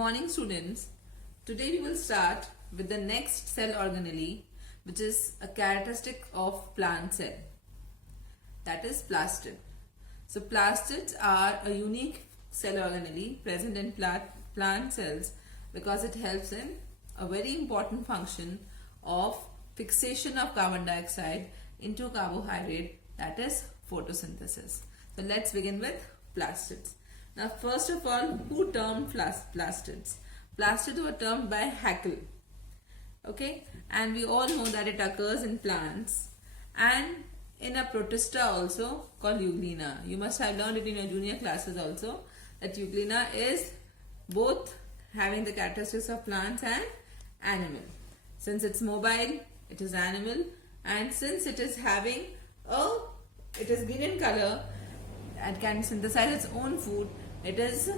morning, students. Today we will start with the next cell organelle, which is a characteristic of plant cell, that is plastid. So plastids are a unique cell organelle present in plant cells because it helps in a very important function of fixation of carbon dioxide into carbohydrate, that is photosynthesis. So let's begin with plastids. Now first of all, who termed plastids? Plastids were termed by Haeckel. Okay, and we all know that it occurs in plants and in a protista also called Euglena. You must have learned it in your junior classes also, that Euglena is both having the characteristics of plants and animal. Since it's mobile, it is animal, and since it is having it is green in color and can synthesize its own food, it is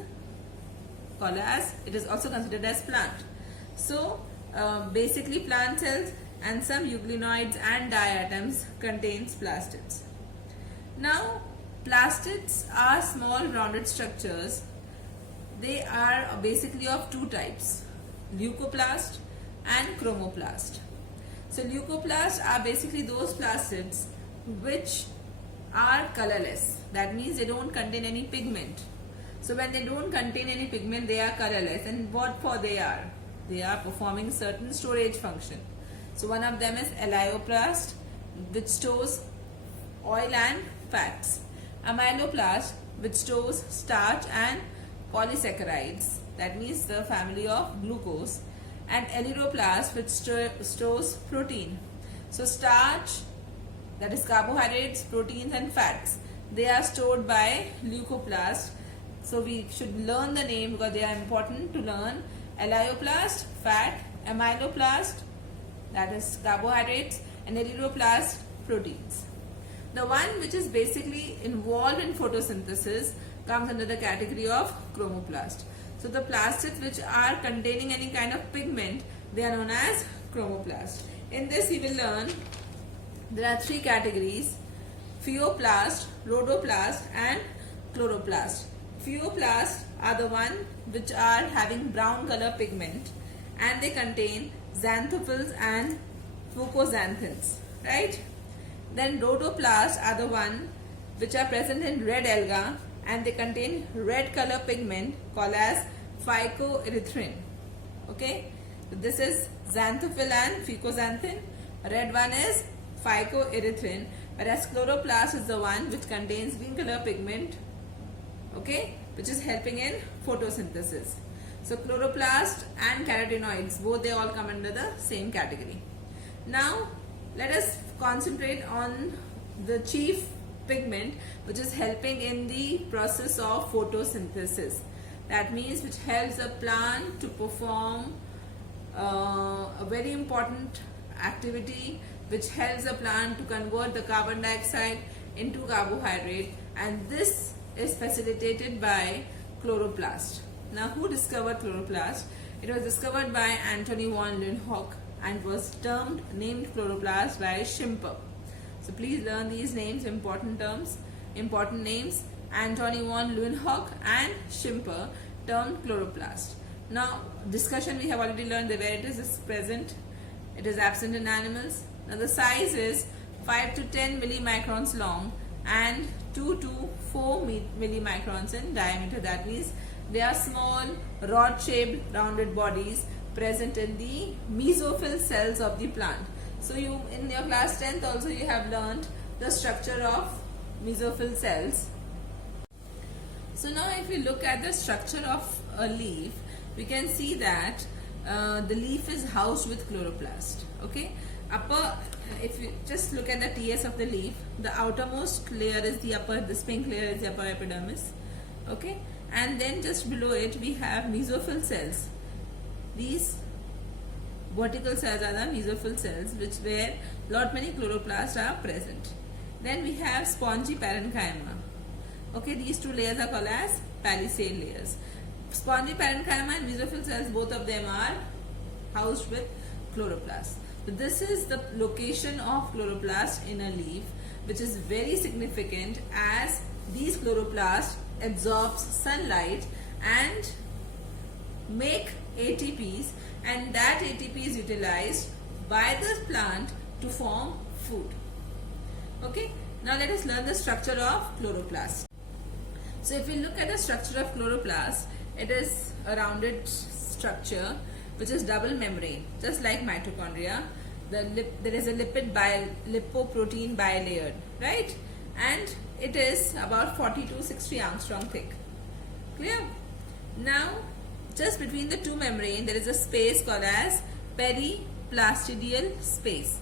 also considered as plant. So basically plant cells and some euglenoids and diatoms contains plastids. Now plastids are small rounded structures. They are basically of two types, leucoplast and chromoplast. So leucoplasts are basically those plastids which are colorless. That means they don't contain any pigment. So when they don't contain any pigment, they are colorless. And what for they are? They are performing certain storage function. So one of them is elaioplast, which stores oil and fats. Amyloplast, which stores starch and polysaccharides. That means the family of glucose. And erythroplast, which stores protein. So starch, that is carbohydrates, proteins and fats, they are stored by leucoplast. So we should learn the name because they are important to learn. Elaioplast, fat; amyloplast, that is carbohydrates; and erythroplast, proteins. The one which is basically involved in photosynthesis comes under the category of chromoplast. So the plastids which are containing any kind of pigment, they are known as chromoplast. In this we will learn there are three categories: pheoplast, rhodoplast and chloroplast. Pheoplasts are the one which are having brown color pigment and they contain xanthophylls and fucoxanthins, right? Then rhodoplasts are the one which are present in red alga and they contain red color pigment called as phycoerythrin. Okay, so this is xanthophyll and fucoxanthin. Red one is phycoerythrin, whereas chloroplast is the one which contains green color pigment, okay, which is helping in photosynthesis. So chloroplast and carotenoids, both they all come under the same category. Now let us concentrate on the chief pigment which is helping in the process of photosynthesis. That means which helps a plant to perform a very important activity, which helps a plant to convert the carbon dioxide into carbohydrate, and this is facilitated by chloroplast. Now who discovered chloroplast? It was discovered by Antony von Leeuwenhoek and was named chloroplast by Schimper. So please learn these names, important names. Antony von Leeuwenhoek and Schimper termed chloroplast. Now discussion we have already learned that where it is present, it is absent in animals. Now the size is 5 to 10 millimicrons long and 2 to 4 millimicrons in diameter. That means they are small rod-shaped rounded bodies present in the mesophyll cells of the plant. So you in your class 10th also you have learned the structure of mesophyll cells. So now if we look at the structure of a leaf, we can see that the leaf is housed with chloroplast. Okay, if you just look at the TS of the leaf, the outermost layer is this pink layer is the upper epidermis. Okay, and then just below it we have mesophyll cells. These vertical cells are the mesophyll cells, where many chloroplasts are present. Then we have spongy parenchyma. Okay, these two layers are called as palisade layers. Spongy parenchyma and mesophyll cells, both of them are housed with chloroplasts. So this is the location of chloroplast in a leaf, which is very significant as these chloroplasts absorbs sunlight and make ATPs, and that ATP is utilized by the plant to form food. Okay, now let us learn the structure of chloroplast. So if we look at the structure of chloroplast, it is a rounded structure which is double membrane, just like mitochondria. There is a lipoprotein bilayered, right? And it is about 40 to 60 angstrom thick. Clear? Now, just between the two membrane, there is a space called as periplastidial space.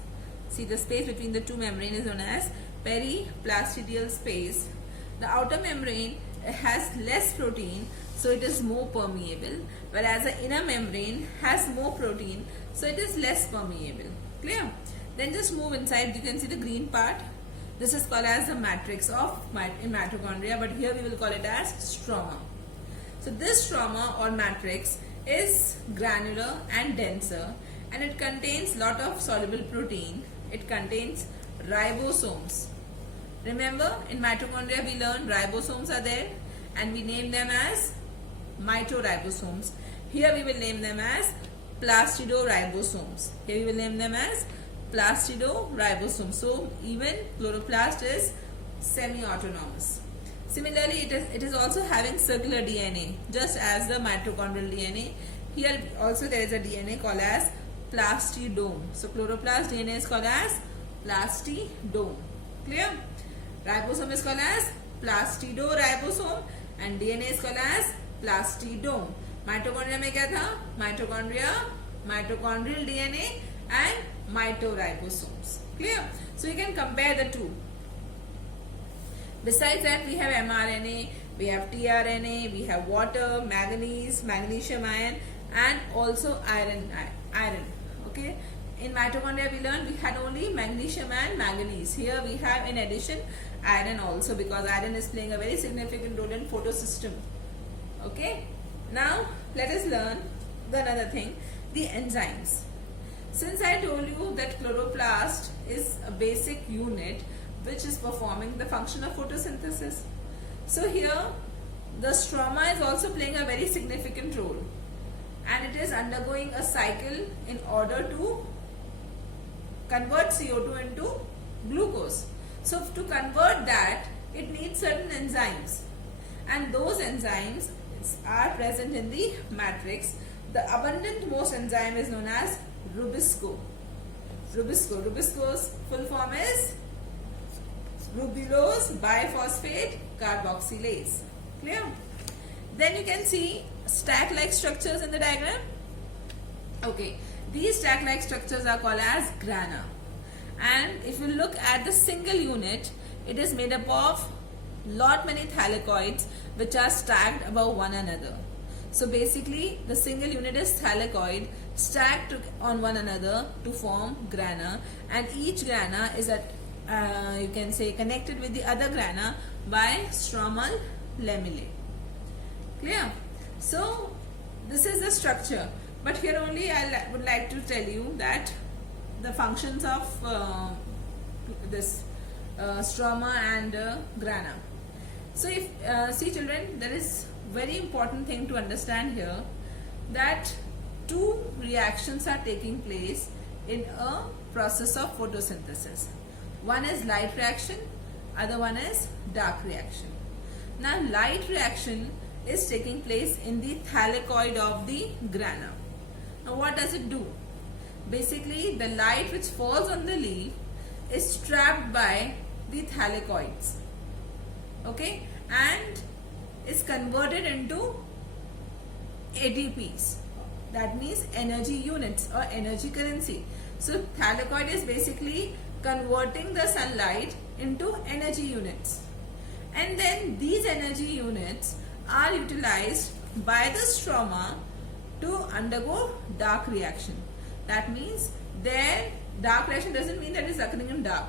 See, the space between the two membrane is known as periplastidial space. The outer membrane has less protein, so it is more permeable, whereas the inner membrane has more protein, so it is less permeable. Clear? Then just move inside. You can see the green part. This is called as the matrix in mitochondria, but here we will call it as stroma. So this stroma or matrix is granular and denser, and it contains lot of soluble protein. It contains ribosomes. Remember, in mitochondria we learned ribosomes are there, and we name them as mitoribosomes. Here we will name them as plastidoribosomes. Here we will name them as plastidoribosomes. So even chloroplast is semi-autonomous. Similarly, it is also having circular DNA, just as the mitochondrial DNA. Here also there is a DNA called as plastidome. So chloroplast DNA is called as plastidome. Clear? Ribosome is called as plastidoribosome and DNA is called as plastidome. Mitochondria में क्या था? Mitochondrial DNA and mitoribosomes. Clear? So you can compare the two. Besides that, we have mRNA, we have tRNA, we have water, manganese, magnesium ion, and also iron. Okay. In mitochondria, we learned we had only magnesium and manganese. Here we have, in addition, iron also, because iron is playing a very significant role in photosystem. Okay. Now let us learn another thing, the enzymes. Since I told you that chloroplast is a basic unit which is performing the function of photosynthesis, so here the stroma is also playing a very significant role, and it is undergoing a cycle in order to convert CO2 into glucose. So to convert that, it needs certain enzymes, and those enzymes are present in the matrix. The abundant most enzyme is known as Rubisco. Rubisco's full form is rubulose biphosphate carboxylase. Clear? Then you can see stack-like structures in the diagram. Okay, these stack-like structures are called as grana. And if you look at the single unit, it is made up of many thylakoids which are stacked above one another. So basically the single unit is thylakoid stacked on one another to form grana, and each grana is you can say connected with the other grana by stromal lamellae. Clear? So this is the structure, but here only I would like to tell you that the functions of this stroma and grana. So if see children, there is very important thing to understand here, that two reactions are taking place in a process of photosynthesis. One is light reaction, other one is dark reaction. Now light reaction is taking place in the thylakoid of the grana. Now what does it do? Basically the light which falls on the leaf is trapped by the thylakoids, okay, and is converted into ATPs. That means energy units or energy currency. So thylakoid is basically converting the sunlight into energy units, and then these energy units are utilized by the stroma to undergo dark reaction. That means their dark reaction doesn't mean that it is occurring in dark.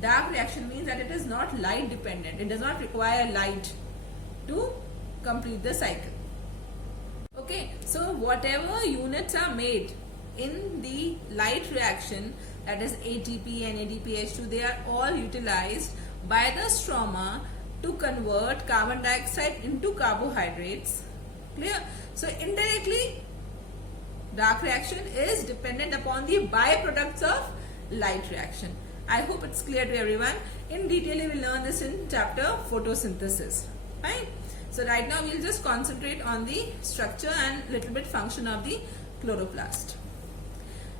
Dark reaction means that it is not light dependent. It does not require light to complete the cycle. Okay, so whatever units are made in the light reaction, that is ATP and ADPH2, they are all utilized by the stroma to convert carbon dioxide into carbohydrates, Clear? So indirectly, dark reaction is dependent upon the byproducts of light reaction. I hope it's clear to everyone. In detail, we will learn this in chapter photosynthesis. Fine. So right now we'll just concentrate on the structure and little bit function of the chloroplast.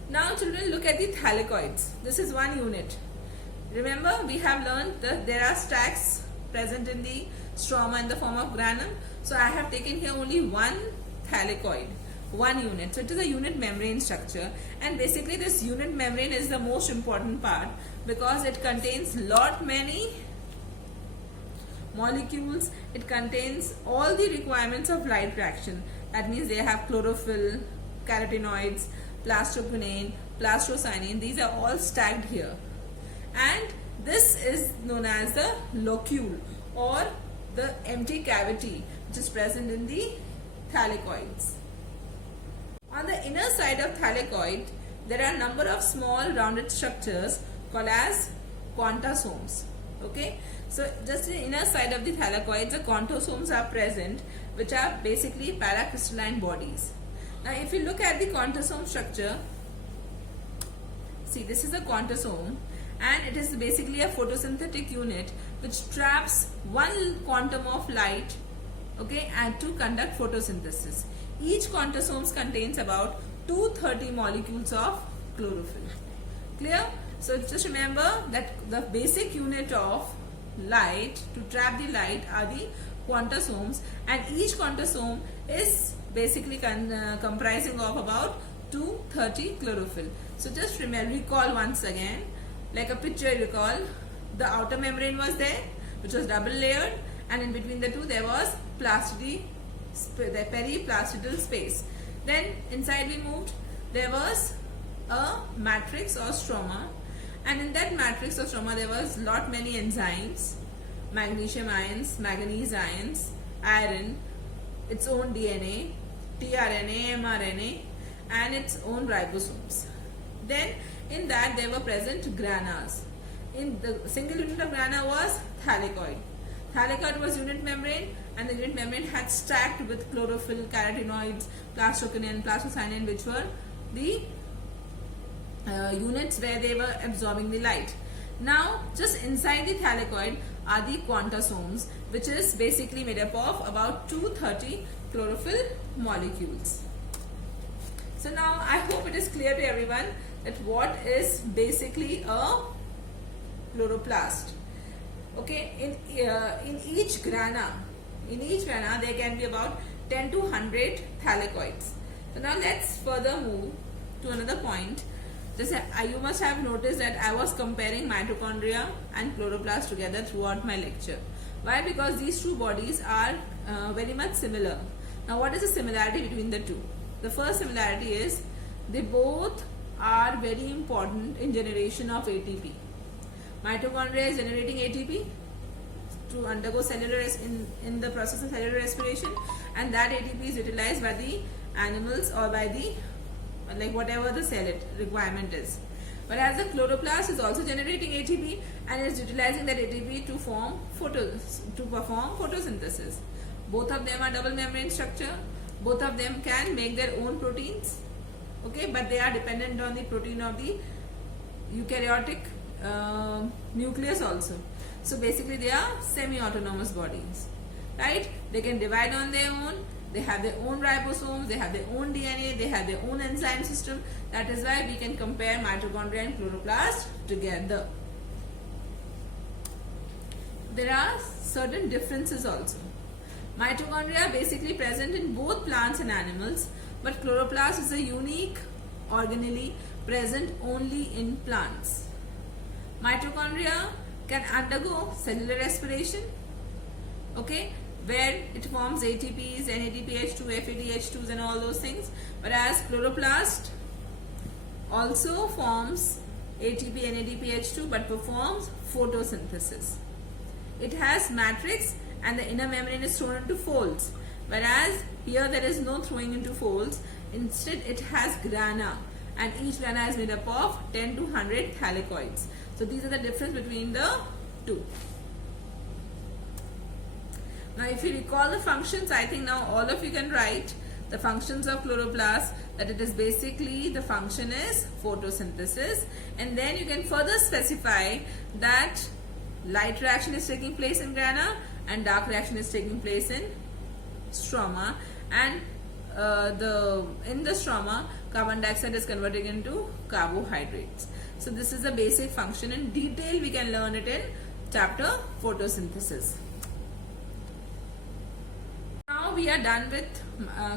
Now children, look at the thylakoids. This is one unit. Remember, we have learned that there are stacks present in the stroma in the form of granum. So I have taken here only one thylakoid, one unit. So it is a unit membrane structure, and basically this unit membrane is the most important part because it contains lot many molecules. It contains all the requirements of light reaction. That means they have chlorophyll, carotenoids, plastoquinone, plastocyanine. These are all stacked here. And this is known as the locule or the empty cavity which is present in the thylakoids. On the inner side of thylakoid, there are a number of small rounded structures called as contosomes. Okay, so just in the inner side of the thylakoids, the contosomes are present, which are basically paracrystalline bodies. Now, if you look at the contosome structure, see, this is a contosome, and it is basically a photosynthetic unit which traps one quantum of light, okay, and to conduct photosynthesis. Each contosome contains about 230 molecules of chlorophyll. Clear? So just remember that the basic unit of light to trap the light are the quantosomes, and each quantosome is basically comprising of about 230 chlorophyll. So just recall once again, like a picture, recall the outer membrane was there, which was double layered, and in between the two there was the periplastidal space. Then inside we moved, there was a matrix or stroma, and in that matrix or stroma there was lot many enzymes, magnesium ions, manganese ions, iron, its own DNA, tRNA, mRNA, and its own ribosomes. Then in that there were present granas. In the single unit of grana was thylakoid. Thylakoid was unit membrane, and the unit membrane had stacked with chlorophyll, carotenoids, plastoquinone, plastocyanine, which were the units where they were absorbing the light. Now, just inside the thylakoid are the quantosomes, which is basically made up of about 230 chlorophyll molecules. So now I hope it is clear to everyone that what is basically a chloroplast. Okay, in each grana there can be about 10 to 100 thylakoids. So now let's further move to another point. You must have noticed that I was comparing mitochondria and chloroplast together throughout my lecture. Why? Because these two bodies are very much similar. Now, what is the similarity between the two? The first similarity is they both are very important in generation of ATP. Mitochondria is generating ATP to undergo cellular in the process of cellular respiration, and that ATP is utilized by the animals or by the whatever the cell requirement is. Whereas the chloroplast is also generating ATP and is utilizing that ATP to perform photosynthesis. Both of them are double membrane structure. Both of them can make their own proteins, okay, but they are dependent on the protein of the eukaryotic nucleus also. So basically they are semi-autonomous bodies, right? They can divide on their own. They have their own ribosomes, they have their own DNA, they have their own enzyme system. That is why we can compare mitochondria and chloroplast together. There are certain differences also. Mitochondria are basically present in both plants and animals, but chloroplast is a unique organelle present only in plants. Mitochondria can undergo cellular respiration, okay, where it forms ATPs, NADPH2, FADH2s and all those things. Whereas chloroplast also forms ATP, NADPH2 but performs photosynthesis. It has matrix and the inner membrane is thrown into folds. Whereas here there is no throwing into folds. Instead it has grana, and each grana is made up of 10 to 100 thylakoids. So these are the difference between the two. Now if you recall the functions, I think now all of you can write the functions of chloroplast, that it is basically the function is photosynthesis, and then you can further specify that light reaction is taking place in grana and dark reaction is taking place in stroma, and in the stroma carbon dioxide is converting into carbohydrates. So this is the basic function. In detail we can learn it in chapter photosynthesis. Now we are done with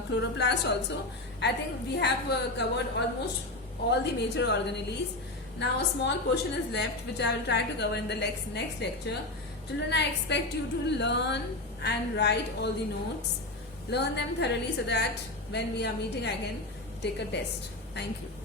chloroplast also. I think we have covered almost all the major organelles. Now a small portion is left which I will try to cover in the next lecture. Children, I expect you to learn and write all the notes. Learn them thoroughly so that when we are meeting I can take a test. Thank you.